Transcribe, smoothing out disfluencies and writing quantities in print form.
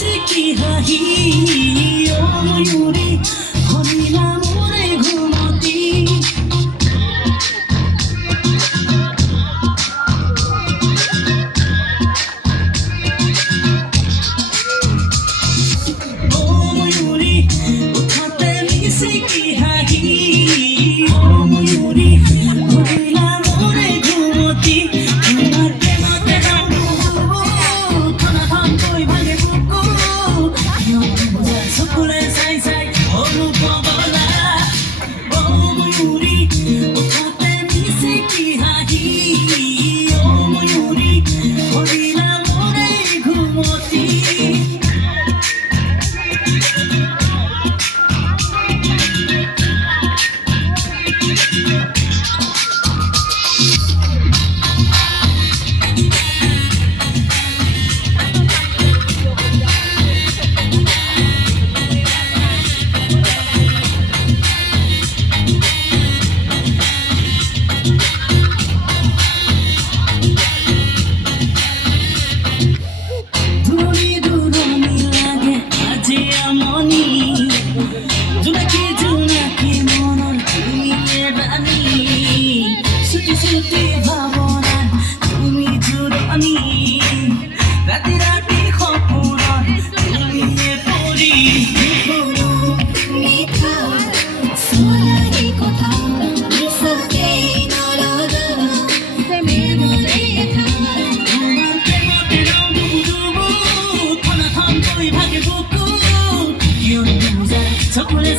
মিছে কি হাহি ও ময়ূরী হরিণা মোরে ঘুমতি ও ময়ূরী উঠাতে মিছে কি হাহি ও ময়ূরী হরিণা মোরে ঘুমতি তোমার প্রেমতে ডুবো থানা থাম কই ভাঙে বুকু সকলে চাই চাই অনুপগলা ও ময়ূরী উঠাতে মিছে কি হাহি ও ময়ূরী হরিণা মোরে ঘুমতি দূরে দূরনি লাগে আজি আমনি জোনাকি মনৰ তুমি ৰাণী ছুটি ছুটি ভাৱনাত তুমি জোৰণি ৰাতি ৰাতি সপোনত তুমি পৰি মিঠা সোনালি কথা মিছাকে নলগা প্ৰেমৰে ঠাই তোমাৰ প্ৰেমতে ডুবো থানা থাম কৈ ভাগে বুকু কিয় নুবুজা চকুলে